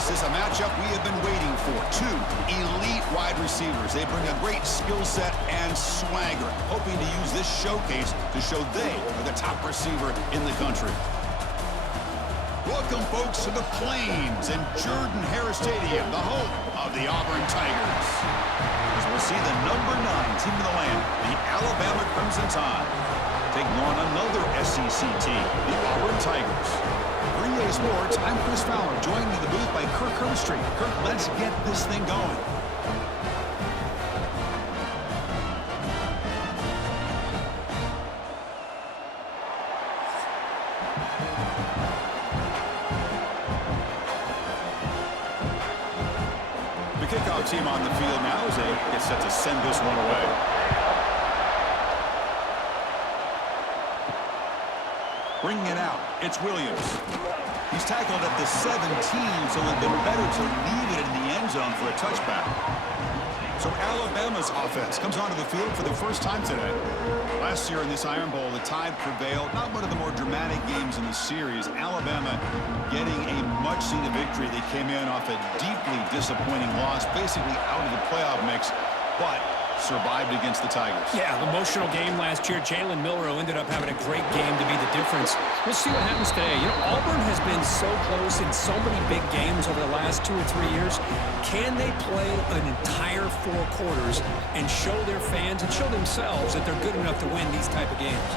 This is a matchup we have been waiting for. Two elite wide receivers. They bring a great skill set and swagger, hoping to use this showcase to show they are the top receiver in the country. Welcome, folks, to the Plains and Jordan-Hare Stadium, the home of the Auburn Tigers. As we'll see the number 9 team in the land, the Alabama Crimson Tide, taking on another SEC team, the Auburn Tigers. 3A Sports, I'm Chris Fowler, joined in the booth by Kirk Hermstreet. Kirk, let's get this thing going. The kickoff team on the field now as they get set to send this one away. Bringing it out, it's Williams. He's tackled at the 17, so it would have been better to leave it in the end zone for a touchback. So Alabama's offense comes onto the field for the first time today. Last year in this Iron Bowl, the Tide prevailed. Not one of the more dramatic games in the series. Alabama getting a much-needed victory. They came in off a deeply disappointing loss, basically out of the playoff mix, but survived against the Tigers. Yeah, emotional game last year. Jalen Milroe ended up having a great game to be the difference. We'll see what happens today. You know, Auburn has been so close in so many big games over the last 2 or 3 years. Can they play an entire 4 quarters and show their fans and show themselves that they're good enough to win these type of games?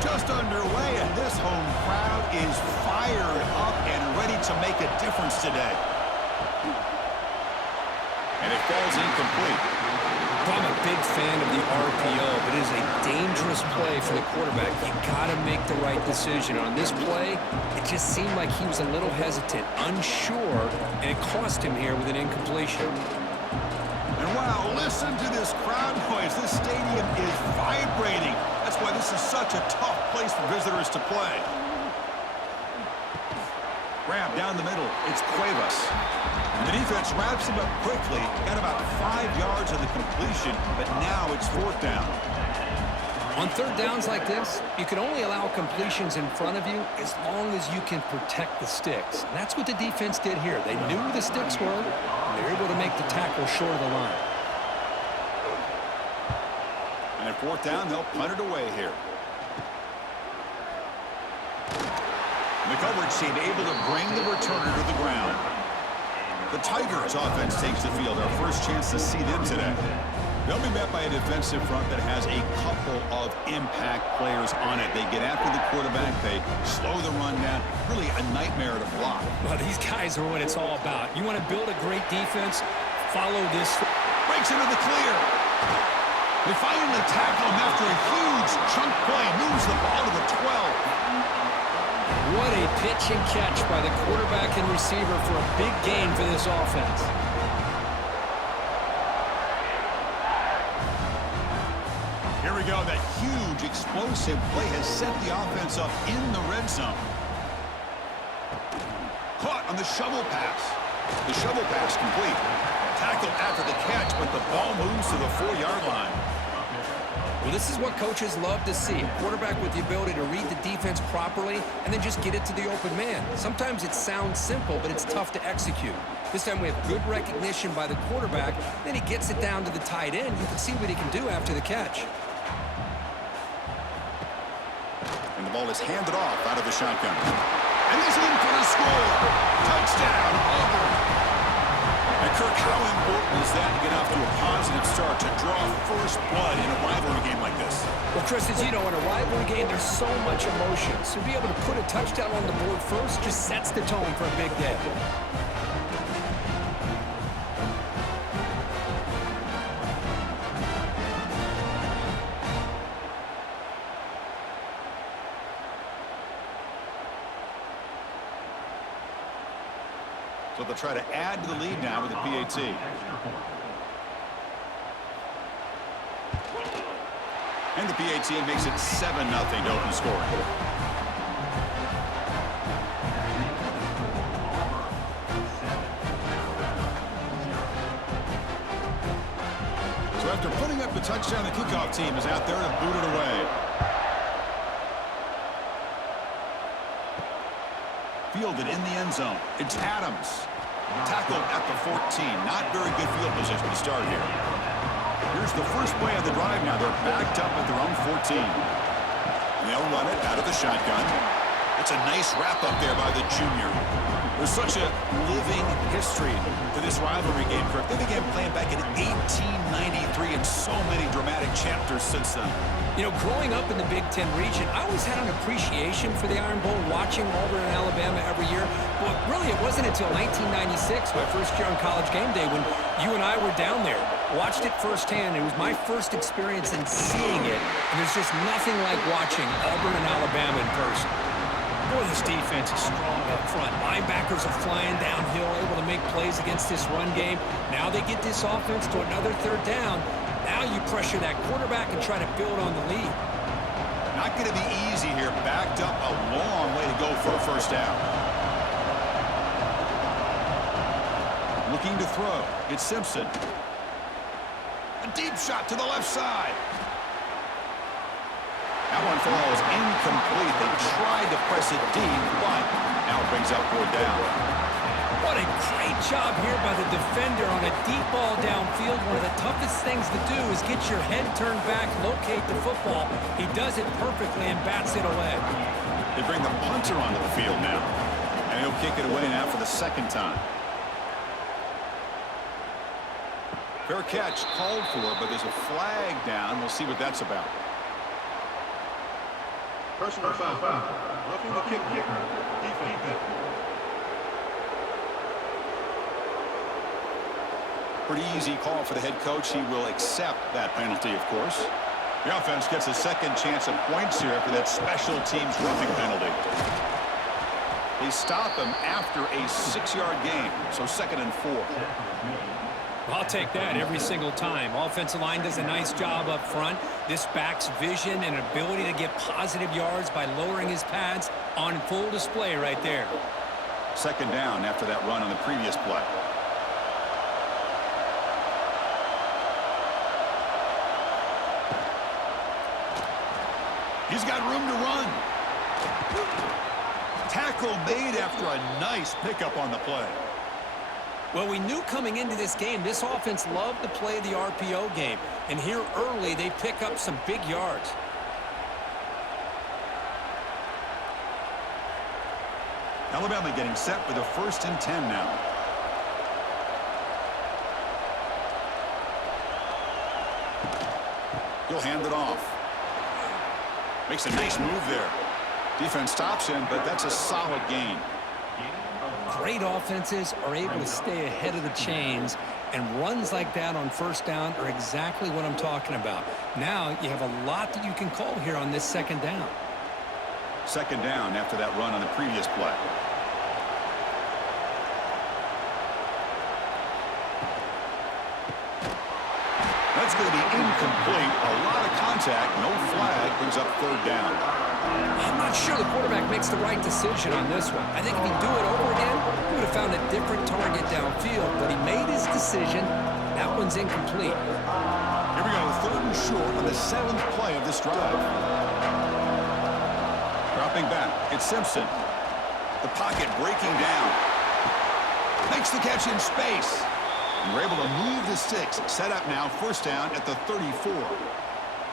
Just underway, and this home crowd is fired up and ready to make a difference today. And it falls incomplete. I'm a big fan of the RPO, but it is a dangerous play for the quarterback. You got to make the right decision. On this play, it just seemed like he was a little hesitant, unsure, and it cost him here with an incompletion. And wow, listen to this crowd noise. This stadium is vibrating. That's why this is such a tough place for visitors to play. Grab down the middle. It's Cuevas. And the defense wraps him up quickly. Got about 5 yards of the completion, but now it's 4th down. On 3rd downs like this, you can only allow completions in front of you as long as you can protect the sticks. And that's what the defense did here. They knew where the sticks were, and they were able to make the tackle short of the line. And at 4th down, they'll punt it away here. The coverage team able to bring the returner to the ground. The Tigers offense takes the field. Our first chance to see them today. They'll be met by a defensive front that has a couple of impact players on it. They get after the quarterback. They slow the run down. Really a nightmare to block. Well, these guys are what it's all about. You want to build a great defense? Follow this. Breaks into the clear. They finally tackle him after a huge chunk play. Moves the ball to the 12. What a pitch and catch by the quarterback and receiver for a big gain for this offense. Here we go. That huge explosive play has set the offense up in the red zone. Caught on the shovel pass. The shovel pass complete. Tackled after the catch, but the ball moves to the 4-yard line. Well, this is what coaches love to see. A quarterback with the ability to read the defense properly and then just get it to the open man. Sometimes it sounds simple, but it's tough to execute. This time we have good recognition by the quarterback. Then he gets it down to the tight end. You can see what he can do after the catch. And the ball is handed off out of the shotgun. And he's in for the score. Touchdown, Auburn. And Kirk, how important is that to get off to a positive start, to draw first blood in a rivalry game like this? Well, Chris, as you know, in a rivalry game, there's so much emotion. So to be able to put a touchdown on the board first just sets the tone for a big day. So they'll try to add to the lead now with the PAT. And the PAT makes it 7-0 to open scoring. So after putting up the touchdown, the kickoff team is out there to boot it away. fielded in the end zone. It's Adams. Tackled at the 14. Not very good field position to start here. Here's the first play of the drive now. They're backed up at their own 14. And they'll run it out of the shotgun. It's a nice wrap-up there by the junior. There's such a living history to this rivalry game, Kirk. They began playing back in 1893 and so many dramatic chapters since then. You know, growing up in the Big Ten region, I always had an appreciation for the Iron Bowl, watching Auburn and Alabama every year. But really, it wasn't until 1996, my first year on College Game Day, when you and I were down there. Watched it firsthand. It was my first experience in seeing it. And there's just nothing like watching Auburn and Alabama in person. Boy, this defense is strong up front. Linebackers are flying downhill, able to make plays against this run game. Now they get this offense to another third down. Now you pressure that quarterback and try to build on the lead. Not going to be easy here. Backed up a long way to go for a first down. Looking to throw. It's Simpson. A deep shot to the left side. That one falls incomplete. They tried to press it deep, but now it brings up fourth down. What a great job here by the defender on a deep ball downfield. One of the toughest things to do is get your head turned back, locate the football. He does it perfectly and bats it away. They bring the punter onto the field now, and he'll kick it away now for the second time. Fair catch called for, but there's a flag down. We'll see what that's about. Personal foul. Roughing the kicker. Defense. Pretty easy call for the head coach. He will accept that penalty, of course. The offense gets a second chance at points here after that special teams roughing penalty. They stop him after a 6-yard gain, so 2nd and 4. I'll take that every single time. Offensive line does a nice job up front. This back's vision and ability to get positive yards by lowering his pads on full display right there. 2nd down after that run on the previous play. He's got room to run. Tackle made after a nice pickup on the play. Well, we knew coming into this game, this offense loved to play the RPO game. And here early, they pick up some big yards. Alabama getting set for the 1st and 10 now. He'll hand it off. Makes a nice move there. Defense stops him, but that's a solid gain. Great offenses are able to stay ahead of the chains, and runs like that on 1st down are exactly what I'm talking about. Now you have a lot that you can call here on this 2nd down. 2nd down after that run on the previous play. That's going to be incomplete. A lot of contact, no flag, brings up 3rd down. I'm not sure the quarterback makes the right decision on this one. I think if he'd do it over again, he would have found a different target downfield, but he made his decision. That one's incomplete. Here we go, 3rd and short on the 7th play of this drive. Dropping back, it's Simpson. The pocket breaking down. Makes the catch in space. And we're able to move the sticks. Set up now, 1st down at the 34.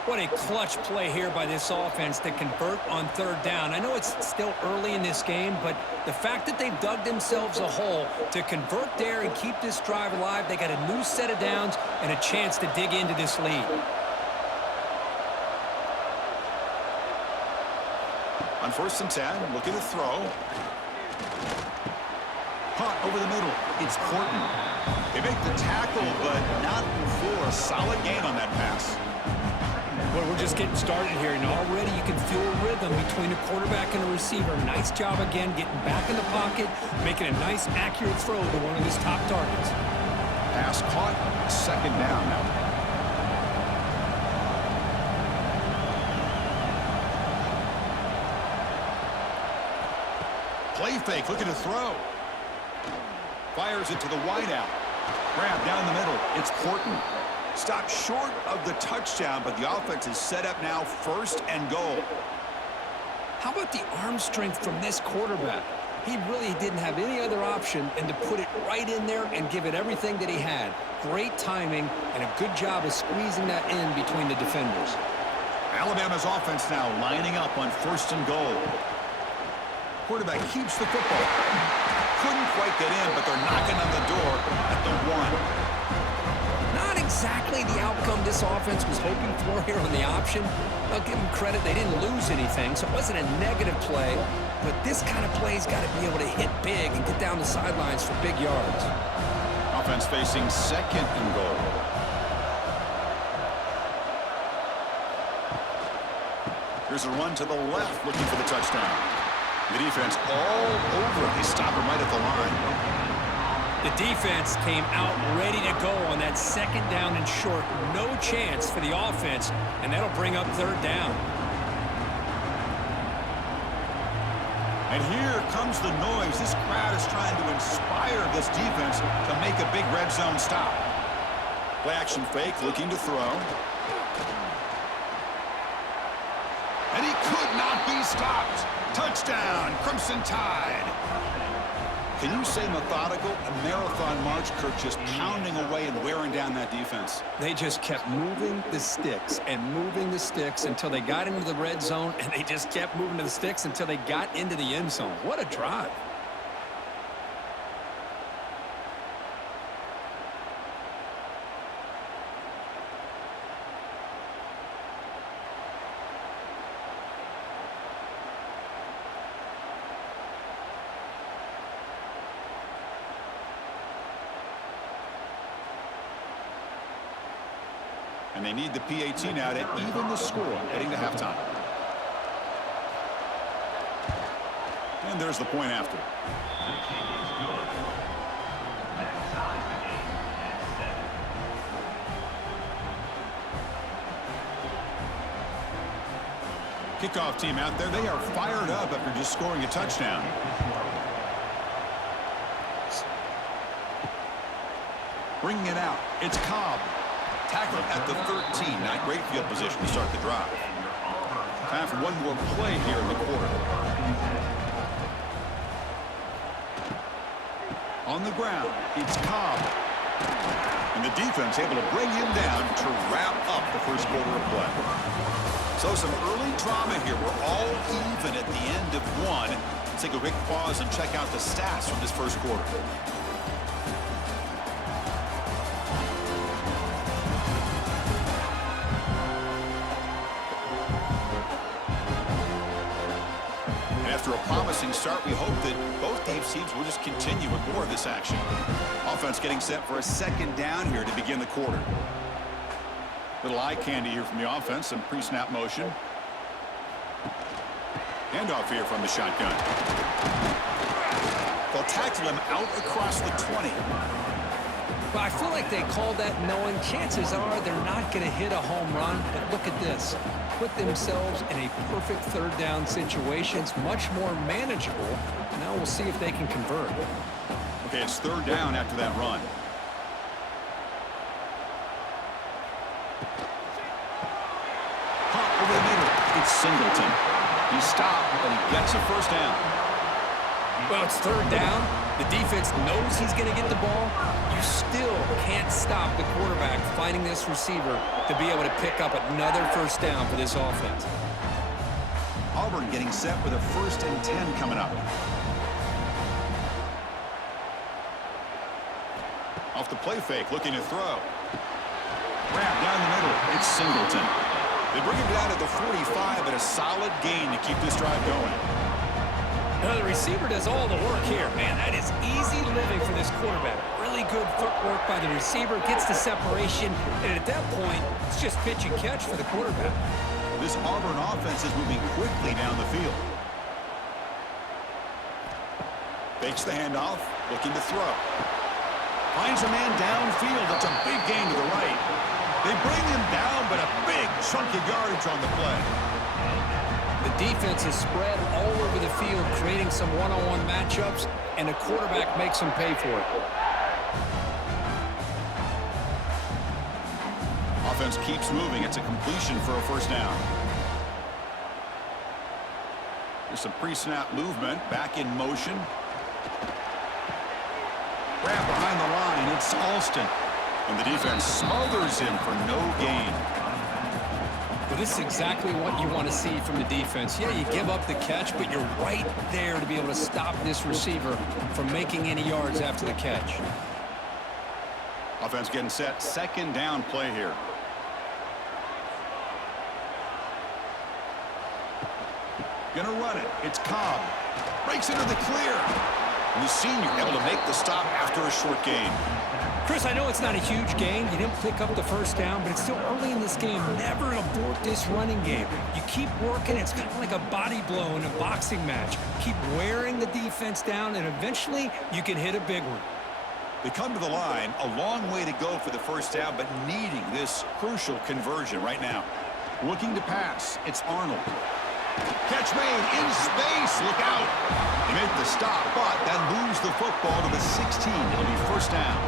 What a clutch play here by this offense to convert on 3rd down. I know it's still early in this game, but the fact that they've dug themselves a hole to convert there and keep this drive alive, they got a new set of downs and a chance to dig into this lead. On 1st and 10, looking to throw. Caught over the middle. It's Horton. They make the tackle, but not for a solid gain on that pass. Well, we're just getting started here, and already you can feel a rhythm between a quarterback and a receiver. Nice job again getting back in the pocket, making a nice, accurate throw to one of his top targets. Pass caught, 2nd down now. Play fake, looking to throw. Fires it to the wideout. Grab down the middle. It's Horton. Stopped short of the touchdown, but the offense is set up now, 1st and goal. How about the arm strength from this quarterback? He really didn't have any other option than to put it right in there and give it everything that he had. Great timing and a good job of squeezing that in between the defenders. Alabama's offense now lining up on 1st and goal. Quarterback keeps the football. Couldn't quite get in, but they're knocking on the door at the 1. Not exactly the outcome this offense was hoping for here on the option. I'll give them credit. They didn't lose anything, so it wasn't a negative play. But this kind of play's got to be able to hit big and get down the sidelines for big yards. Offense facing 2nd and goal. Here's a run to the left, looking for the touchdown. The defense all over. They stop him right at the line. The defense came out ready to go on that 2nd down and short. No chance for the offense, and that'll bring up 3rd down. And here comes the noise. This crowd is trying to inspire this defense to make a big red zone stop. Play action fake, looking to throw. And he could not be stopped. Touchdown, Crimson Tide. Can you say methodical? A marathon march, Kirk, just pounding away and wearing down that defense. They just kept moving the sticks and moving the sticks until they got into the red zone, and they just kept moving the sticks until they got into the end zone. What a drive. And they need the PAT now to even the score heading to halftime. And there's the point after. Kickoff team out there. They are fired up after just scoring a touchdown. Bringing it out. It's Cobb. Tackled at the 13. Not great field position to start the drive. Time for one more play here in the quarter. On the ground, it's Cobb. And the defense able to bring him down to wrap up the first quarter of play. So some early drama here. We're all even at the end of one. Let's take a quick pause and check out the stats from this first quarter. After a promising start, we hope that both teams will just continue with more of this action. Offense getting set for a 2nd down here to begin the quarter. Little eye candy here from the offense, some pre-snap motion. Handoff here from the shotgun. They'll tackle him out across the 20. Well, I feel like they called that knowing chances are they're not going to hit a home run. But look at this. Put themselves in a perfect 3rd down situation. It's much more manageable. Now we'll see if they can convert. Okay, it's 3rd down after that run. Pop over the middle. It's Singleton. He stopped, but he gets a 1st down. Well, it's 3rd down. The defense knows he's going to get the ball. You still can't stop the quarterback finding this receiver to be able to pick up another 1st down for this offense. Auburn getting set with a 1st and 10 coming up. Off the play fake, looking to throw. Grab down the middle. It's Singleton. They bring him down at the 45, but a solid gain to keep this drive going. Now, the receiver does all the work here. Man, that is easy living for this quarterback. Really good footwork by the receiver, gets the separation, and at that point, it's just pitch and catch for the quarterback. This Auburn offense is moving quickly down the field. Fakes the handoff, looking to throw. Finds a man downfield. That's a big gain to the right. They bring him down, but a big chunk of yardage on the play. The defense is spread all over the field, creating some one-on-one matchups, and the quarterback makes them pay for it. Offense keeps moving. It's a completion for a 1st down. There's some pre-snap movement. Back in motion. Grab behind the line. It's Alston. And the defense smothers him for no gain. Well, this is exactly what you want to see from the defense. Yeah, you give up the catch, but you're right there to be able to stop this receiver from making any yards after the catch. Offense getting set. Second down play here. Gonna run it. It's Cobb. Breaks into the clear. And the senior able to make the stop after a short gain. Chris, I know it's not a huge gain. You didn't pick up the first down, but it's still early in this game. Never abort this running game. You keep working. It's kind of like a body blow in a boxing match. Keep wearing the defense down, and eventually you can hit a big one. They come to the line. A long way to go for the first down, but needing this crucial conversion right now. Looking to pass. It's Arnold. Catch made in space. Look out. They make the stop, but then lose the football to the 16. It'll be first down.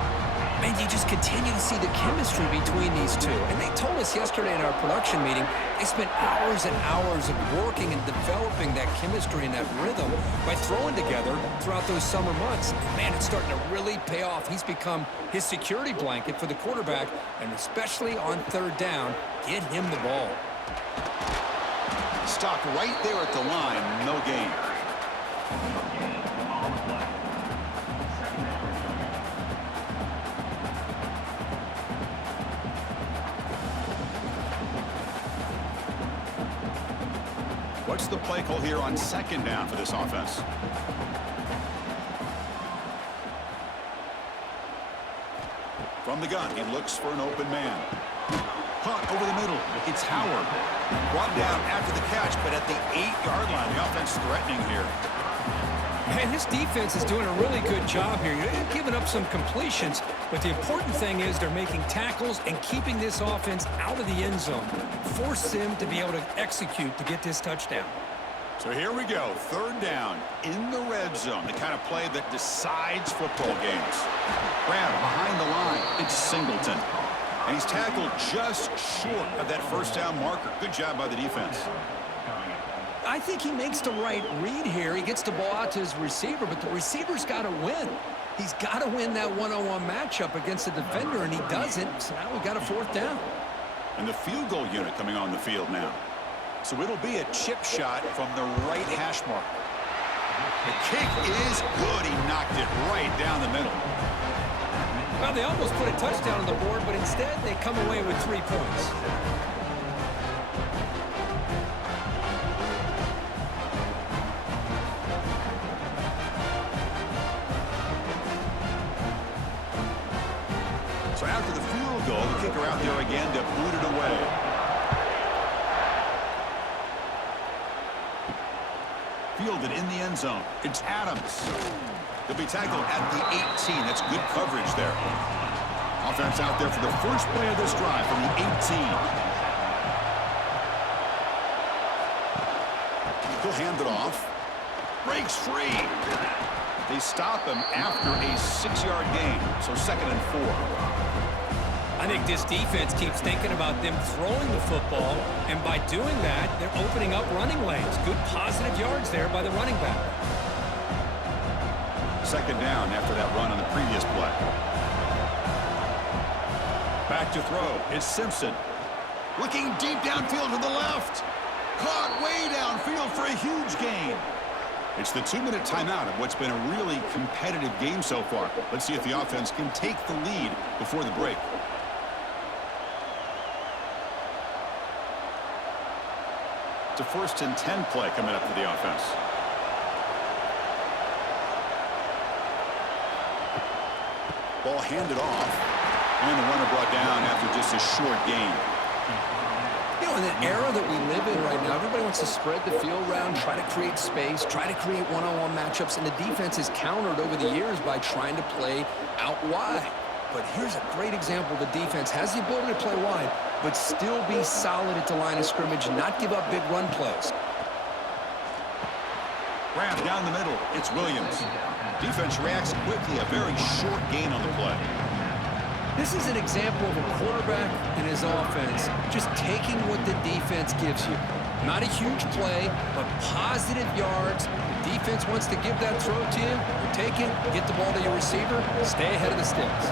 Man, you just continue to see the chemistry between these two. And they told us yesterday in our production meeting, they spent hours and hours of working and developing that chemistry and that rhythm by throwing together throughout those summer months. And man, it's starting to really pay off. He's become his security blanket for the quarterback, and especially on third down, get him the ball. Stopped right there at the line. No gain. What's the play call here on second down for this offense? From the gun, he looks for an open man. Caught over the middle. It's Howard. Brought down after the catch, but at the 8-yard line. The offense threatening here. Man, this defense is doing a really good job here. They're giving up some completions, but the important thing is they're making tackles and keeping this offense out of the end zone. Force them to be able to execute to get this touchdown. So here we go. Third down in the red zone. The kind of play that decides football games. Grab behind the line. It's Singleton. And he's tackled just short of that first down marker. Good job by the defense. I think he makes the right read here. He gets the ball out to his receiver, but the receiver's got to win. He's got to win that one-on-one matchup against the defender, and he doesn't. So now we've got a fourth down. And the field goal unit coming on the field now. So it'll be a chip shot from the right hash mark. The kick is good. He knocked it right down the middle. Well, they almost put a touchdown on the board, but instead they come away with 3 points. So after the field goal, the kicker out there again to boot it away. Fielded in the end zone. It's Adams. He'll be tackled at the 18. That's good coverage there. Offense out there for the first play of this drive from the 18. He'll hand it off. Breaks free. They stop him after a 6-yard gain. So 2nd and 4. I think this defense keeps thinking about them throwing the football, and by doing that, they're opening up running lanes. Good positive yards there by the running back. 2nd down after that run on the previous play. Back to throw. It's Simpson. Looking deep downfield to the left. Caught way downfield for a huge gain. It's the 2-minute timeout of what's been a really competitive game so far. Let's see if the offense can take the lead before the break. It's a 1st and 10 play coming up for the offense. Ball handed off, and the runner brought down after just a short gain. You know, in the era that we live in right now, everybody wants to spread the field around, try to create space, try to create one-on-one matchups, and the defense is countered over the years by trying to play out wide. But here's a great example. The defense has the ability to play wide, but still be solid at the line of scrimmage and not give up big run plays. Grab down the middle. It's Williams. Defense reacts quickly. A very short gain on the play. This is an example of a quarterback and his offense just taking what the defense gives you. Not a huge play, but positive yards. The defense wants to give that throw to you. You take it, get the ball to your receiver, stay ahead of the sticks.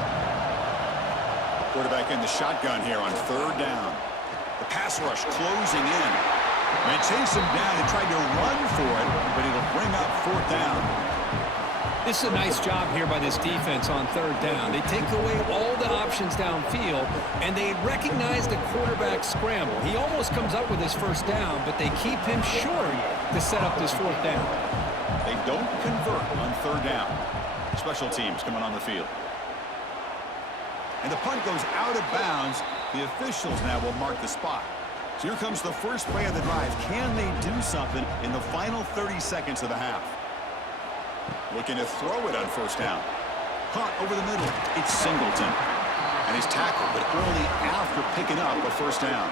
Quarterback in the shotgun here on 3rd down. The pass rush closing in. They chase him down and tried to run for it, but it'll bring up 4th down. This is a nice job here by this defense on 3rd down. They take away all the options downfield, and they recognize the quarterback scramble. He almost comes up with his 1st down, but they keep him short to set up this 4th down. They don't convert on 3rd down. Special teams coming on the field. And the punt goes out of bounds. The officials now will mark the spot. So here comes the first play of the drive. Can they do something in the final 30 seconds of the half? Looking to throw it on 1st down. Caught over the middle. It's Singleton. And he's tackled, but only after picking up a 1st down.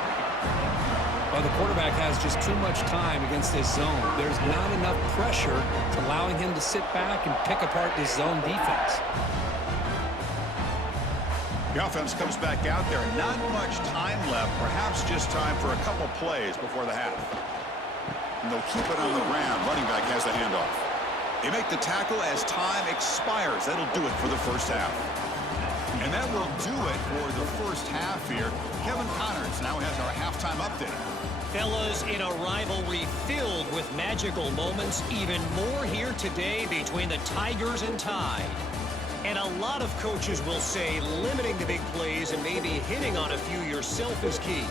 Well, the quarterback has just too much time against this zone. There's not enough pressure to allowing him to sit back and pick apart this zone defense. The offense comes back out there. Not much time left. Perhaps just time for a couple plays before the half. And they'll keep it on the ground. Running back has the handoff. They make the tackle as time expires. That'll do it for the 1st half. And that will do it for the 1st half here. Kevin Connors now has our halftime update. Fellas, in a rivalry filled with magical moments, even more here today between the Tigers and Tide. And a lot of coaches will say limiting the big plays and maybe hitting on a few yourself is key.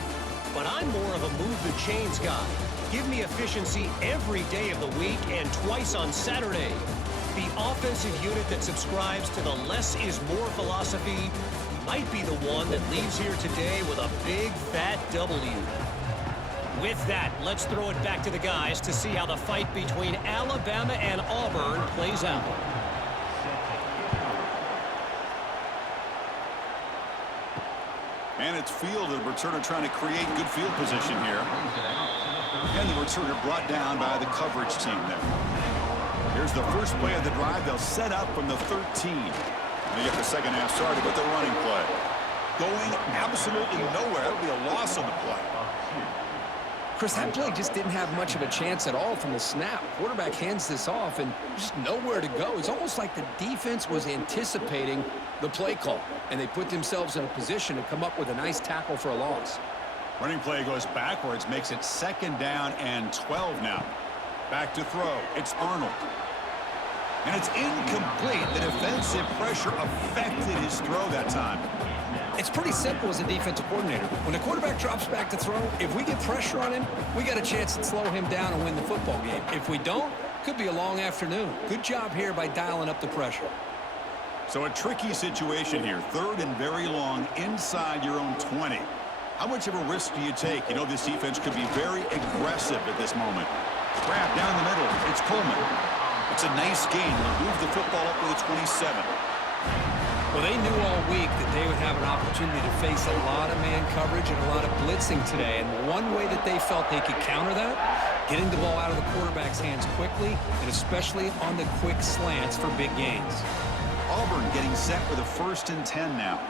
But I'm more of a move the chains guy. Give me efficiency every day of the week and twice on Saturday. The offensive unit that subscribes to the less is more philosophy might be the one that leaves here today with a big fat W. With that, let's throw it back to the guys to see how the fight between Alabama and Auburn plays out. And it's fielded. Returner trying to create good field position here. And the returner brought down by the coverage team there. Here's the first play of the drive. They'll set up from the 13. And they get the second half started with the running play. Going absolutely nowhere. That'll be a loss on the play. Chris, that play just didn't have much of a chance at all from the snap. Quarterback hands this off and just nowhere to go. It's almost like the defense was anticipating the play call, and they put themselves in a position to come up with a nice tackle for a loss. Running play goes backwards, makes it 2nd down and 12 now. Back to throw. It's Arnold. And it's incomplete. The defensive pressure affected his throw that time. It's pretty simple as a defensive coordinator. When the quarterback drops back to throw, if we get pressure on him, we got a chance to slow him down and win the football game. If we don't, could be a long afternoon. Good job here by dialing up the pressure. So a tricky situation here. 3rd and very long inside your own 20. How much of a risk do you take? You know this defense could be very aggressive at this moment. Grab down the middle. It's Coleman. It's a nice gain. They'll move the football up to the 27. Well, they knew all week that they would have an opportunity to face a lot of man coverage and a lot of blitzing today. And one way that they felt they could counter that, getting the ball out of the quarterback's hands quickly, and especially on the quick slants for big gains. Auburn getting set with a 1st and 10 now.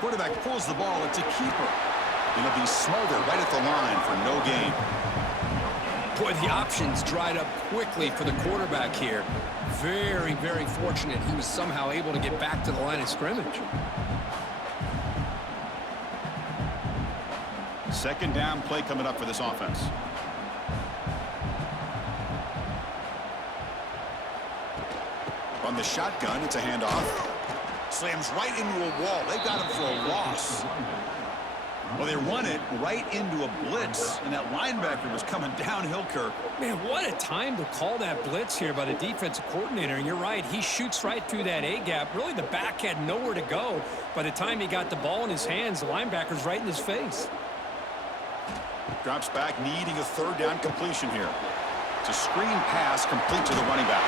Quarterback pulls the ball. It's a keeper. It'll be smothered right at the line for no gain. Boy, the options dried up quickly for the quarterback here. Very, very fortunate he was somehow able to get back to the line of scrimmage. 2nd down play coming up for this offense. On the shotgun, it's a handoff. Slams right into a wall. They got him for a loss. Well, they run it right into a blitz, and that linebacker was coming downhill, Kirk. Man, what a time to call that blitz here by the defensive coordinator. And you're right, he shoots right through that A-gap. Really, the back had nowhere to go. By the time he got the ball in his hands, the linebacker's right in his face. Drops back, needing a 3rd down completion here. It's a screen pass complete to the running back.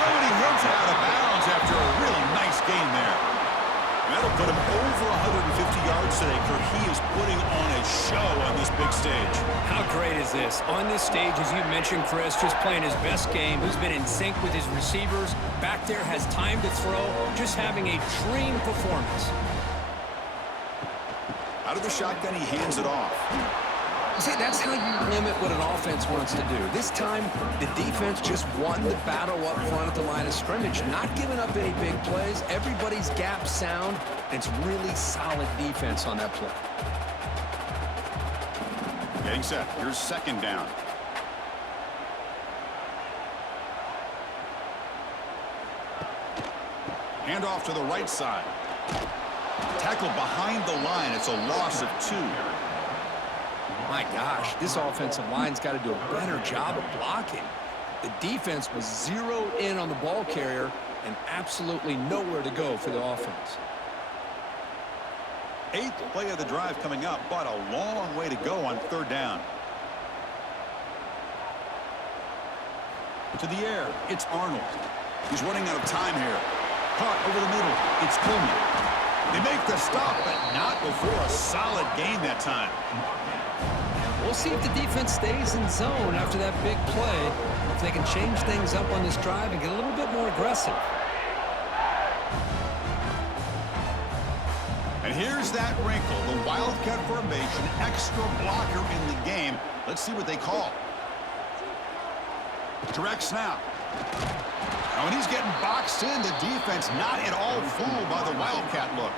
Oh, and he hits it out of bounds after a really nice game there. And that'll put him over 150 yards today. Kirk, he he is putting on a show on this big stage. How great is this? On this stage, as you mentioned, Chris, just playing his best game. He's been in sync with his receivers. Back there, has time to throw. Just having a dream performance. Out of the shotgun, he hands it off. See, that's how you limit what an offense wants to do. This time, the defense just won the battle up front at the line of scrimmage, not giving up any big plays. Everybody's gap sound. It's really solid defense on that play. Getting set. Here's second down. Hand off to the right side. Tackled behind the line. It's a loss of 2. My gosh, this offensive line's got to do a better job of blocking. The defense was zeroed in on the ball carrier and absolutely nowhere to go for the offense. 8th play of the drive coming up, but a long way to go on third down. To the air, it's Arnold. He's running out of time here. Caught over the middle, it's Coleman. They make the stop, but not before a solid gain that time. We'll see if the defense stays in zone after that big play, if they can change things up on this drive and get a little bit more aggressive. And here's that wrinkle, the Wildcat formation, extra blocker in the game. Let's see what they call. Direct snap. Now when he's getting boxed in, the defense not at all fooled by the Wildcat look.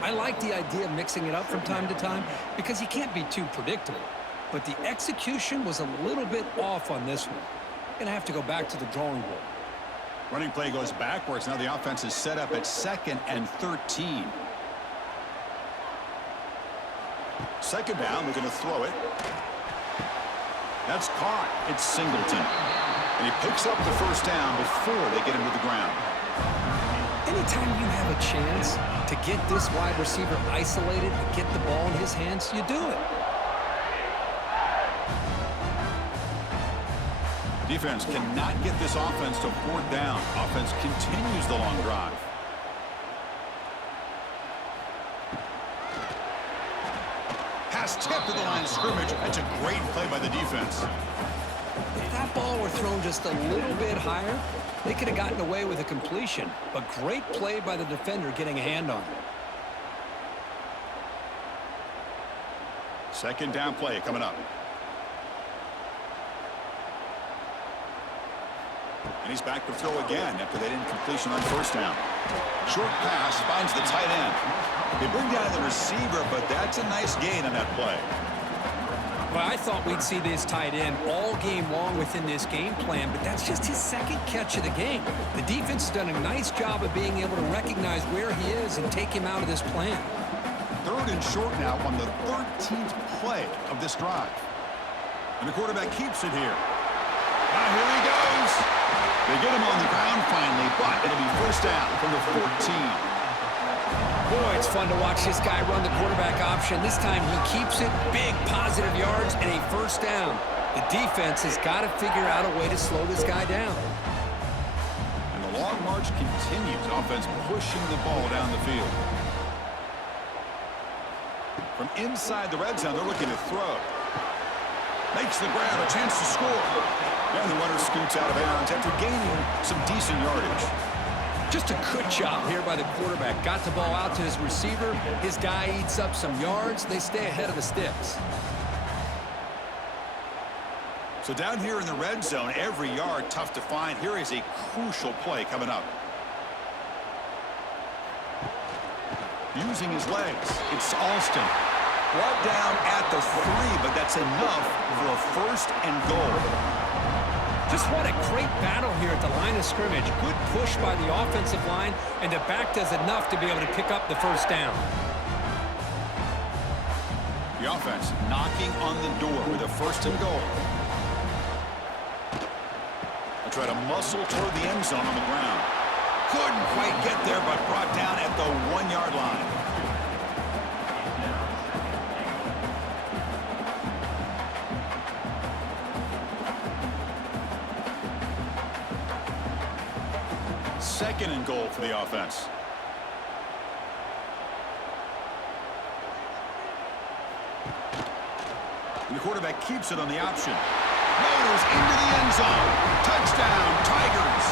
I like the idea of mixing it up from time to time because you can't be too predictable. But the execution was a little bit off on this one. Going to have to go back to the drawing board. Running play goes backwards. Now the offense is set up at 2nd and 13. Second down, we're going to throw it. That's caught. It's Singleton. And he picks up the first down before they get him to the ground. Anytime you have a chance to get this wide receiver isolated and get the ball in his hands, you do it. Defense cannot get this offense to 4th down. Offense continues the long drive. Pass tip to the line of scrimmage. That's a great play by the defense. If that ball were thrown just a little bit higher, they could have gotten away with a completion. But great play by the defender getting a hand on it. Second down play coming up. And he's back to throw again after that incompletion on first down. Short pass finds the tight end. They bring down the receiver, but that's a nice gain on that play. Well, I thought we'd see this tight end all game long within this game plan, but that's just his second catch of the game. The defense has done a nice job of being able to recognize where he is and take him out of this plan. 3rd and short now on the 13th play of this drive. And the quarterback keeps it here. Here he goes. They get him on the ground finally, but it'll be first down from the 14. Boy, it's fun to watch this guy run the quarterback option. This time he keeps it, big positive yards, and a first down. The defense has got to figure out a way to slow this guy down. And the long march continues. Offense pushing the ball down the field. From inside the red zone, they're looking to throw. Makes the grab, a chance to score. And the runner scoots out of bounds after gaining some decent yardage. Just a good job here by the quarterback. Got the ball out to his receiver. His guy eats up some yards. They stay ahead of the sticks. So down here in the red zone, every yard tough to find. Here is a crucial play coming up. Using his legs, it's Alston. Brought down at the 3, but that's enough for a first and goal. Just what a great battle here at the line of scrimmage. Good push by the offensive line, and the back does enough to be able to pick up the first down. The offense knocking on the door with a first and goal. They try to muscle toward the end zone on the ground. Couldn't quite get there, but brought down at the 1-yard line. Second and goal for the offense. And the quarterback keeps it on the option. Motors into the end zone. Touchdown, Tigers.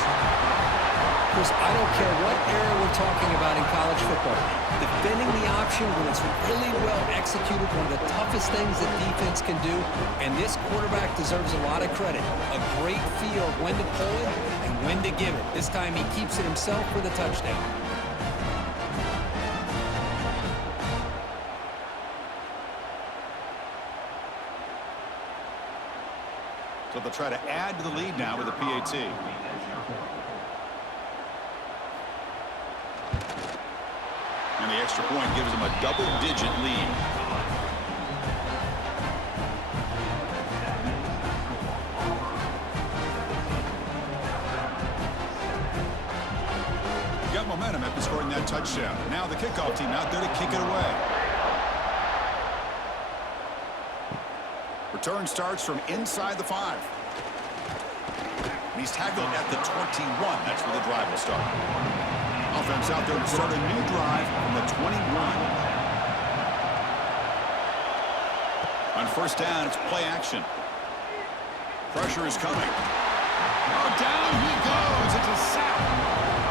Chris, I don't care what era we're talking about in college football. Defending the option when it's really well executed, one of the toughest things that defense can do, and this quarterback deserves a lot of credit. A great feel of when to pull it and when to give it. This time he keeps it himself for the touchdown. So they'll try to add to the lead now with a PAT. And the extra point gives them a double-digit lead. Got momentum after scoring that touchdown. Now the kickoff team out there to kick it away. Return starts from inside the 5. And he's tackled at the 21. That's where the drive will start. Offense out there to start a new drive from the 21. On first down, it's play action. Pressure is coming. Oh, down he goes. It's a sack.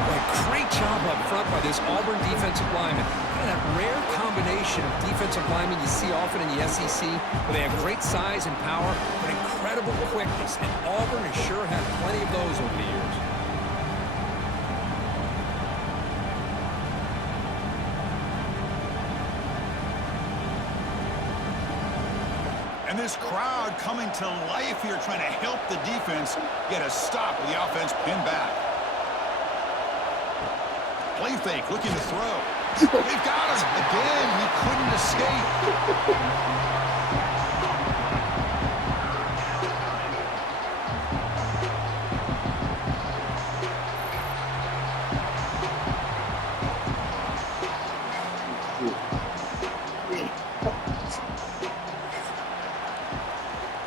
A great job up front by this Auburn defensive lineman. Kind of that rare combination of defensive linemen you see often in the SEC, where they have great size and power, but incredible quickness. And Auburn has sure had plenty of those over the years. And this crowd coming to life here, trying to help the defense get a stop with the offense pinned back. Play fake, looking to throw. They've got him. Again, he couldn't escape.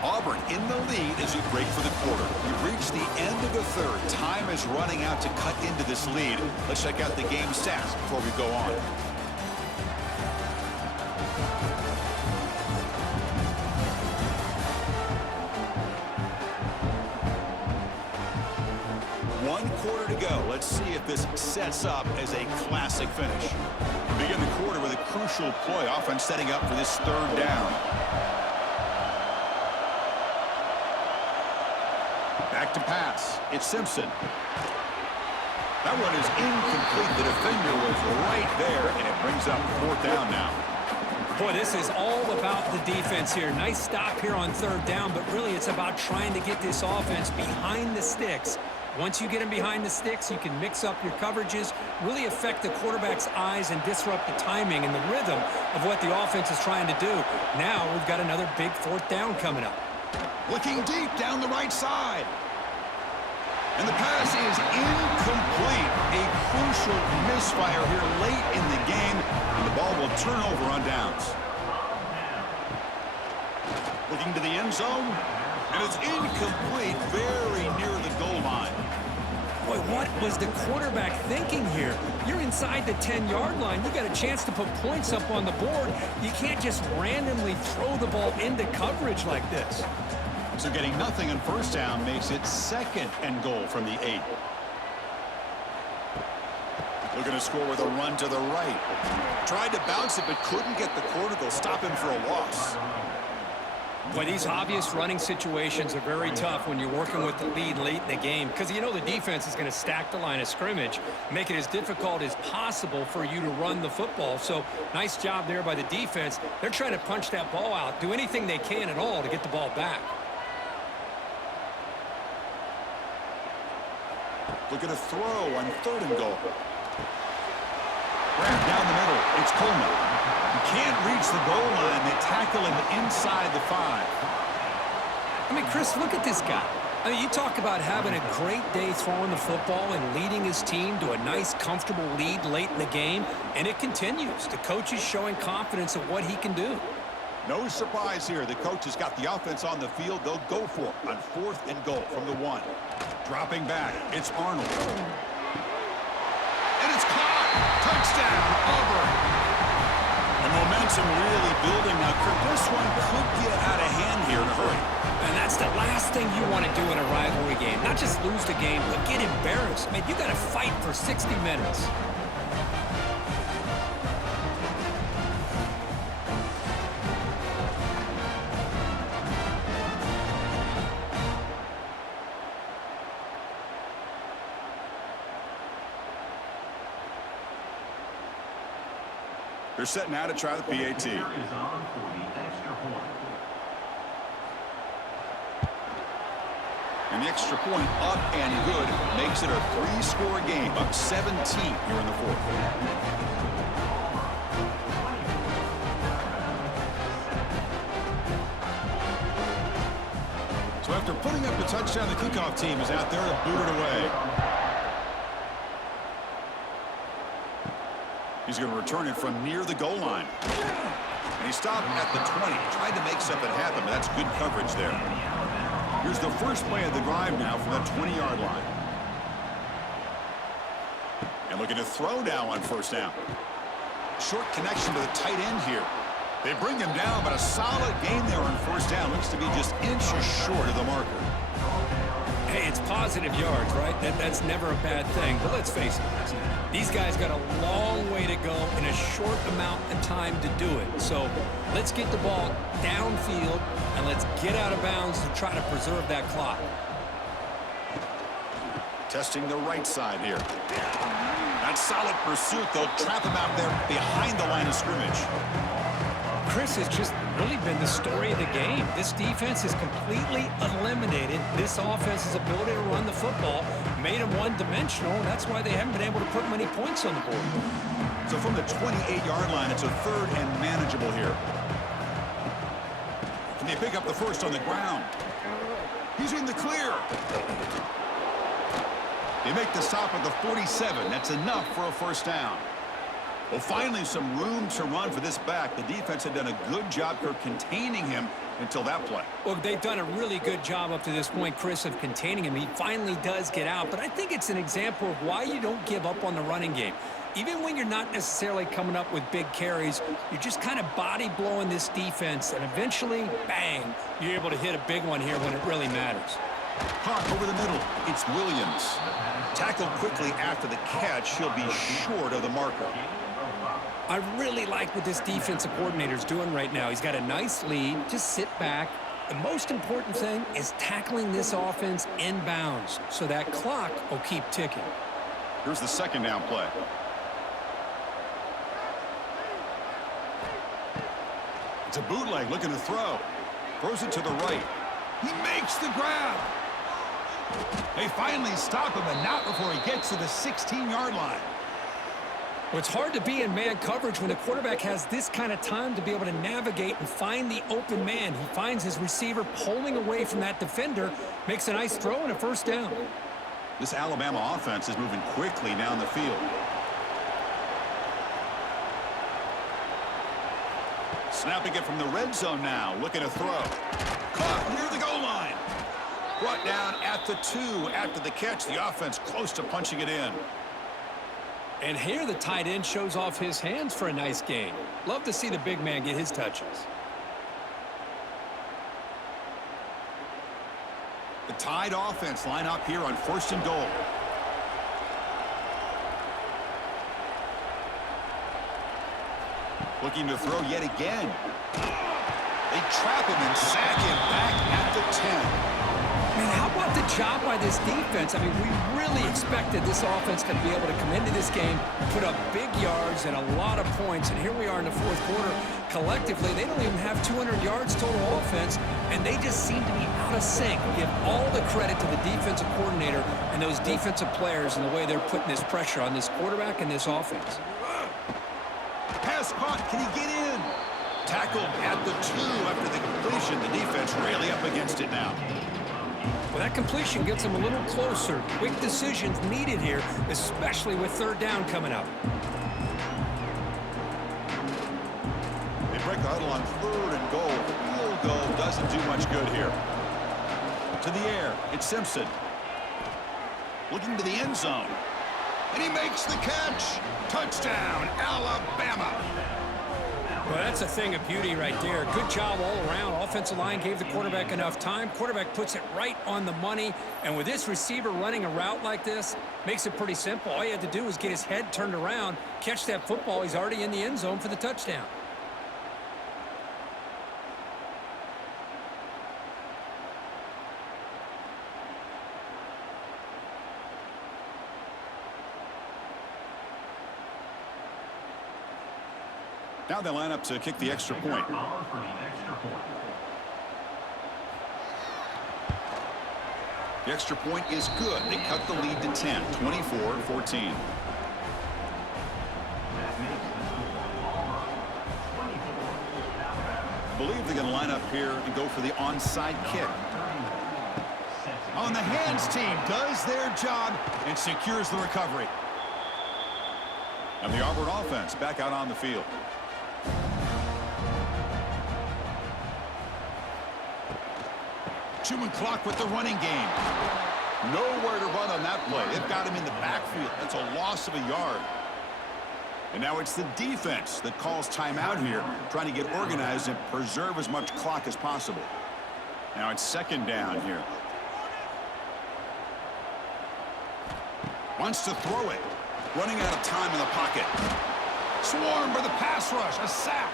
Auburn in the lead as we break for the quarter. We've reached the end of the third. Time is running out to cut into this lead. Let's check out the game stats before we go on. One quarter to go. Let's see if this sets up as a classic finish. We begin the quarter with a crucial play. Offense setting up for this third down. Back to pass. It's Simpson. That one is incomplete. The defender was right there, and it brings up fourth down now. Boy, this is all about the defense here. Nice stop here on third down, but really it's about trying to get this offense behind the sticks. Once you get them behind the sticks, you can mix up your coverages, really affect the quarterback's eyes and disrupt the timing and the rhythm of what the offense is trying to do. Now we've got another big fourth down coming up. Looking deep down the right side. And the pass is incomplete. A crucial misfire here late in the game, and the ball will turn over on downs. Looking to the end zone, and it's incomplete, very near the goal line. Boy, what was the quarterback thinking here? You're inside the 10-yard line. You got a chance to put points up on the board. You can't just randomly throw the ball into coverage like this. So getting nothing on first down makes it second and goal from the 8. Looking to score with a run to the right. Tried to bounce it, but couldn't get the corner. They'll stop him for a loss. Boy, these obvious running situations are very tough when you're working with the lead late in the game, because you know the defense is going to stack the line of scrimmage, make it as difficult as possible for you to run the football. So nice job there by the defense. They're trying to punch that ball out, do anything they can at all to get the ball back. Looking to throw on third and goal. Grab down the middle. It's Coleman. He can't reach the goal line. They tackle him inside the 5. I mean, Chris, look at this guy. I mean, you talk about having a great day throwing the football and leading his team to a nice, comfortable lead late in the game, and it continues. The coach is showing confidence of what he can do. No surprise here. The coach has got the offense on the field. They'll go for it on fourth and goal from the 1. Dropping back. It's Arnold. And it's caught. Touchdown, Auburn. And momentum momentum really building now. Kirk, this one could get out of hand here in a hurry. And that's the last thing you want to do in a rivalry game. Not just lose the game, but get embarrassed. Man, you got to fight for 60 minutes. They're set now to try the PAT. Is on for the extra point. And the extra point up and good makes it a 3-score game, up 17 here in the fourth. So after putting up the touchdown, the kickoff team is out there to boot it away. He's going to return it from near the goal line. And he stopped at the 20. Tried to make something happen, but that's good coverage there. Here's the first play of the drive now from that 20-yard line. And looking to throw now on first down. Short connection to the tight end here. They bring him down, but a solid game there on first down. Looks to be just inches short of the marker. Hey, it's positive yards, right? That's never a bad thing. But let's face it, these guys got a long way to go in a short amount of time to do it. So let's get the ball downfield, and let's get out of bounds to try to preserve that clock. Testing the right side here. That solid pursuit, they'll trap him out there behind the line of scrimmage. Chris has just really been the story of the game. This defense has completely eliminated this offense's ability to run the football, made them one-dimensional, and that's why they haven't been able to put many points on the board. So from the 28-yard line, it's a 3rd and manageable here. Can they pick up the first on the ground? He's in the clear. They make the stop at the 47. That's enough for a first down. Well, finally, some room to run for this back. The defense had done a good job for containing him until that play. Well, they've done a really good job up to this point, Chris, of containing him. He finally does get out, but I think it's an example of why you don't give up on the running game. Even when you're not necessarily coming up with big carries, you're just kind of body blowing this defense, and eventually, bang, you're able to hit a big one here when it really matters. Hawk over the middle. It's Williams. Tackled quickly after the catch. He'll be short of the marker. I really like what this defensive coordinator's doing right now. He's got a nice lead. Just sit back. The most important thing is tackling this offense inbounds so that clock will keep ticking. Here's the second down play. It's a bootleg looking to throw. Throws it to the right. He makes the grab. They finally stop him, and not before he gets to the 16-yard line. Well, it's hard to be in man coverage when the quarterback has this kind of time to be able to navigate and find the open man. He finds his receiver pulling away from that defender, makes a nice throw and a first down. This Alabama offense is moving quickly down the field. Snapping it from the red zone now, looking to throw. Caught near the goal line. Brought down at the 2 after the catch. The offense close to punching it in. And here the tight end shows off his hands for a nice game. Love to see the big man get his touches. The Tide offense line up here on 1st and goal. Looking to throw yet again. They trap him and sack him back at the 10. Man, how about the job by this defense? I mean, we really expected this offense to be able to come into this game, put up big yards and a lot of points, and here we are in the fourth quarter. Collectively, they don't even have 200 yards total offense, and they just seem to be out of sync. Give all the credit to the defensive coordinator and those defensive players and the way they're putting this pressure on this quarterback and this offense. Pass caught. Can he get in? Tackled at the 2 after the completion. The defense really up against it now. Well, that completion gets them a little closer. Quick decisions needed here, especially with 3rd down coming up. They break the huddle on 3rd and goal. Field goal doesn't do much good here. To the air, it's Simpson. Looking to the end zone. And he makes the catch. Touchdown, Alabama. Well, that's a thing of beauty right there. Good job all around. Offensive line gave the quarterback enough time. Quarterback puts it right on the money. And with this receiver running a route like this, makes it pretty simple. All you had to do was get his head turned around, catch that football. He's already in the end zone for the touchdown. Now they line up to kick the extra point. The extra point is good. They cut the lead to 10, 24-14. I believe they're going to line up here and go for the onside kick. On the hands team does their job and secures the recovery. And the Auburn offense back out on the field. Chewing clock with the running game. Nowhere to run on that play. They've got him in the backfield. That's a loss of a yard. And now it's the defense that calls timeout here, trying to get organized and preserve as much clock as possible. Now it's second down here. Wants to throw it. Running out of time in the pocket. Swarmed by the pass rush. A sack.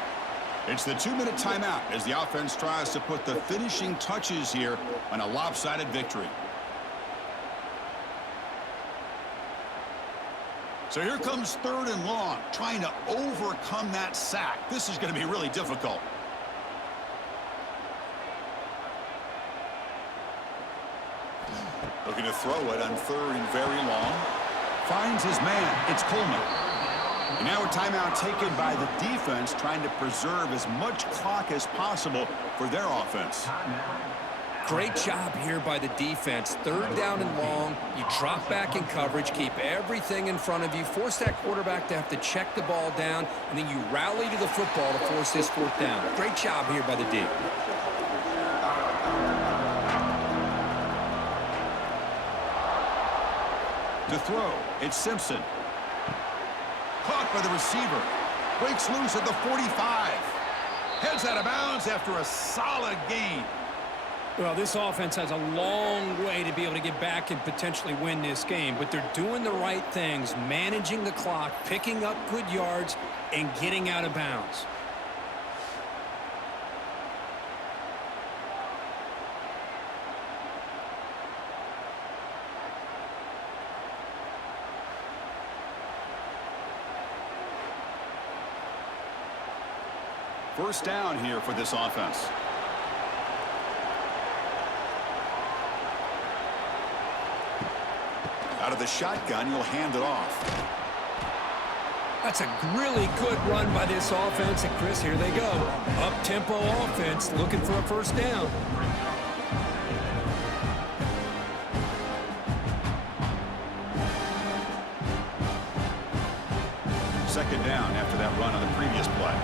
It's the 2-minute timeout as the offense tries to put the finishing touches here on a lopsided victory. So here comes 3rd and long, trying to overcome that sack. This is going to be really difficult. Looking to throw it on 3rd and very long. Finds his man. It's Coleman. And now a timeout taken by the defense, trying to preserve as much clock as possible for their offense. Great job here by the defense. 3rd down and long. You drop back in coverage, keep everything in front of you, force that quarterback to have to check the ball down, and then you rally to the football to force this 4th down. Great job here by the D. To throw, it's Simpson. Caught by the receiver. Breaks loose at the 45. Heads out of bounds after a solid gain. Well, this offense has a long way to be able to get back and potentially win this game, but they're doing the right things, managing the clock, picking up good yards, and getting out of bounds. First down here for this offense. Out of the shotgun, you'll hand it off. That's a really good run by this offense. And, Chris, here they go. Up-tempo offense looking for a first down. Second down after that run on the previous play.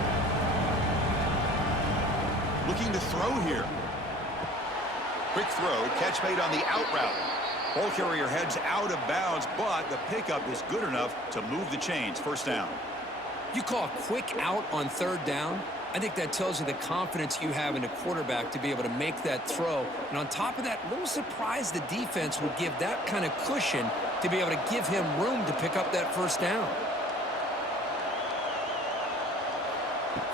Looking to throw here. Quick throw, catch made on the out route. Ball carrier heads out of bounds, but the pickup is good enough to move the chains. First down. You call a quick out on 3rd down? I think that tells you the confidence you have in a quarterback to be able to make that throw. And on top of that, a little surprised the defense would give that kind of cushion to be able to give him room to pick up that first down.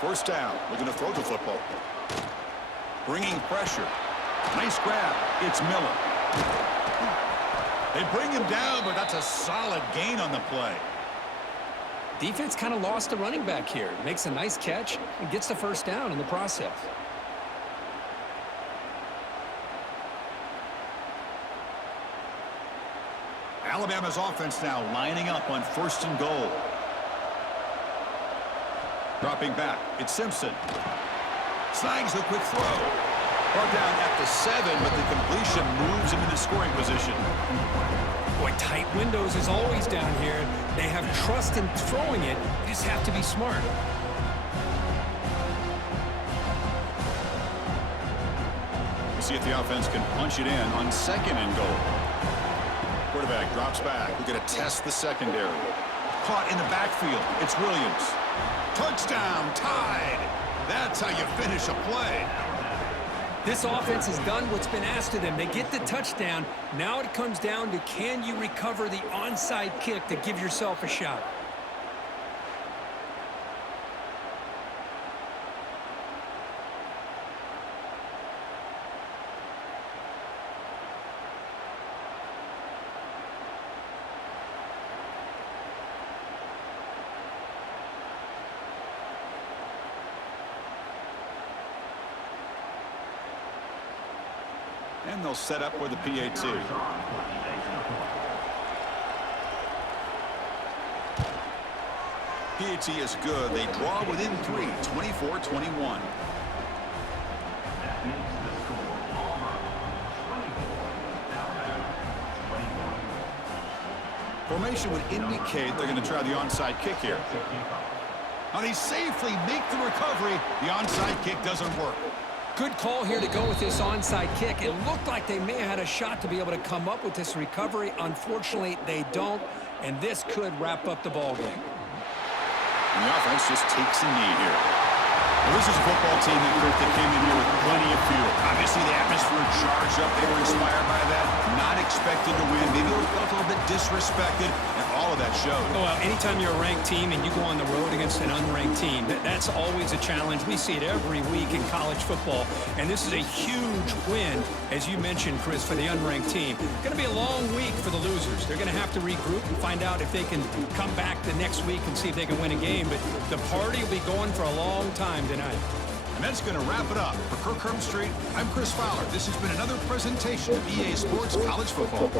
First down. Looking to throw the football. Bringing pressure. Nice grab. It's Miller. They bring him down, but that's a solid gain on the play. Defense kind of lost the running back here. Makes a nice catch and gets the first down in the process. Alabama's offense now lining up on 1st and goal. Dropping back. It's Simpson. Snags the quick throw. Brought down at the 7, but the completion moves him into scoring position. Boy, tight windows is always down here. They have trust in throwing it. You just have to be smart. We'll see if the offense can punch it in on 2nd and goal. Quarterback drops back. We're going to test the secondary. Caught in the backfield. It's Williams. Touchdown, tied. That's how you finish a play. This offense has done what's been asked of them. They get the touchdown. Now it comes down to, can you recover the onside kick to give yourself a shot? And they'll set up with the PAT. PAT is good. They draw within 3, 24-21. Formation would indicate they're going to try the onside kick here. Now they safely make the recovery. The onside kick doesn't work. Good call here to go with this onside kick. It looked like they may have had a shot to be able to come up with this recovery. Unfortunately, they don't, and this could wrap up the ball game. And the offense just takes a knee here. Well, this is a football team that came in here with plenty of fuel. Obviously, the atmosphere charged up. They were inspired by that. Not expected to win. Maybe they felt a little bit disrespected, and all of that showed. Oh, well, anytime you're a ranked team and you go on the road against an unranked team, that's always a challenge. We see it every week in college football, and this is a huge win, as you mentioned, Chris, for the unranked team. Going to be a long week for the losers. They're going to have to regroup and find out if they can come back the next week and see if they can win a game, but the party will be going for a long time tonight. And that's going to wrap it up. For Kirk Herbstreit, I'm Chris Fowler. This has been another presentation of EA Sports College Football.